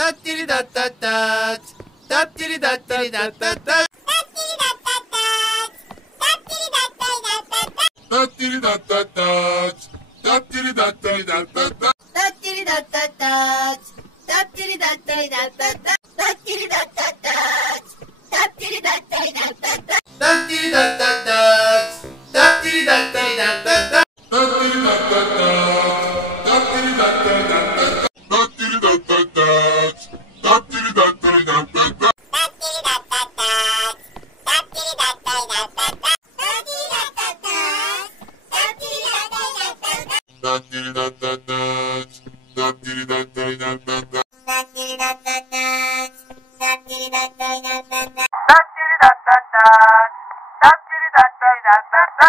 Dattiri dattat. Dattiri dattiri dattat. Dattiri dattat. Dattiri dattiri dattat. Dattiri dattat. Dattiri dattiri dattat. Dattiri dattat. Dattiri dattiri dattat. Dattiri dattat. Dattiri dattiri dattat. Dattiri dattat. Dattiri dattiri dattat. Dattiri dattat. Dattiri dattiri dattat. Dattiri dattat. Dattiri dattiri dattat. Dattiri dattat. Dattiri dattiri dattat. Dattiri dattat. Dattiri dattiri dattat.